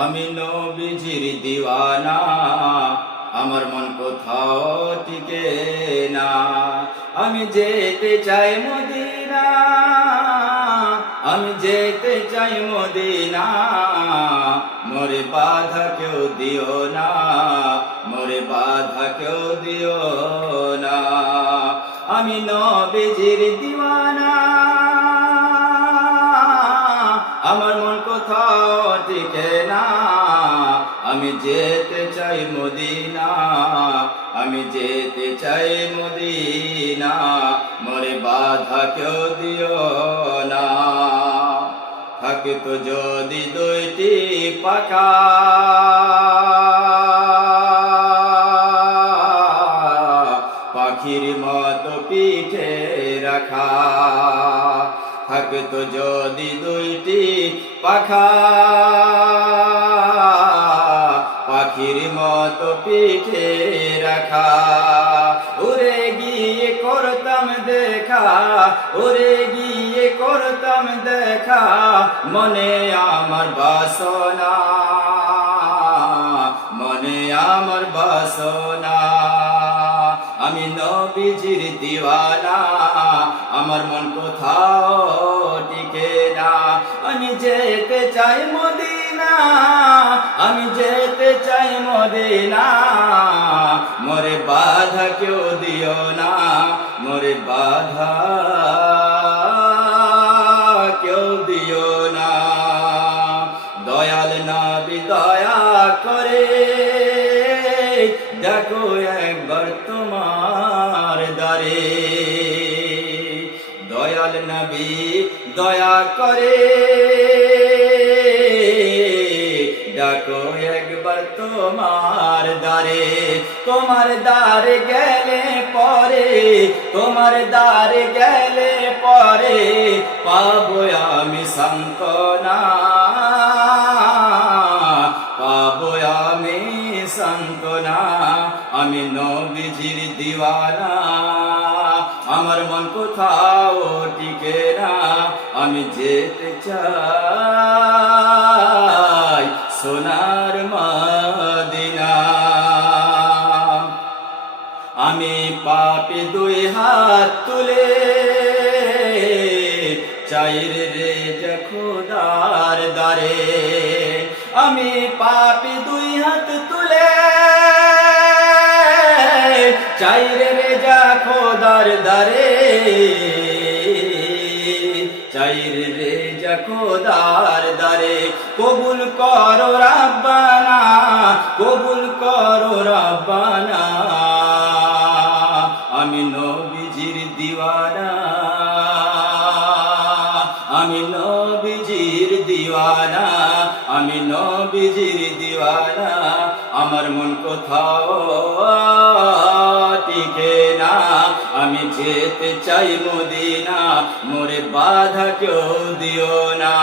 আমি নবীজির দিওয়ানা, আমার মন কোথাও টিকে না। আমি যেতে চাই মদিনা, আমি যেতে চাই মদিনা। মোরে বাধা কেউ দিও না, মোরে বাধা কেউ দিও না। আমি নবীজির দিওয়ানা, আমার মন কোথাও টিকে না। আমি যেতে চাই মদিনা, আমি যেতে চাই মদিনা। মোরে বাধা কেউ দিও না। থাকে তো যদি দুইটি পাখা, পাখির মতো পিঠে রাখা। থাকে তো যদি দুইটি পাখা, পাখির মতো পিঠে রাখা। উড়ে গিয়ে করতাম দেখা, উড়ে গিয়ে করতাম দেখা। মনে আমার বাসনা, মনে আমার বাসনা। আমি নবীজির দিওয়ানা, আমার মন কোথাও টিকে না। আমি যেতে চাই মদিনা, আমি যেতে চাই মদিনা। মোরে বাধা কেউ দিও না, মোরে বাধা কেউ দিও না। দয়াল নবী দয়া করে দেখো একবার তোমার দ্বারে। দয়াল নবী দয়া করে ডাকো একবার তোমার দ্বারে। তোমার দ্বারে গেলে পরে, তোমার দ্বারে গেলে পরে পাবো আমি সান্ত্বনা, পাবো আমি সান্ত্বনা। আমি নবীজির দিওয়ানা, আমার মন কোথাও টিকে না। আমি যেতে চাই সোনার মদিনা। আমি পাপী দুই হাত তুলে চাই রে যে খোদার দ্বারে। আমি পাপী দুই হাত তুলে চাই রে যা খোদার দ্বারে। চাই রে যা খোদার দ্বারে। কবুল করো রাব্বানা, কবুল করো রাব্বানা। আমি নবীজির দিওয়ানা, আমি নবীজির দিওয়ানা, আমি নবীজির দিওয়ানা। আমার মন কোথাও টিকে না। আমি যেতে চাই মদিনা, মোরে বাধা কেউ দিও না।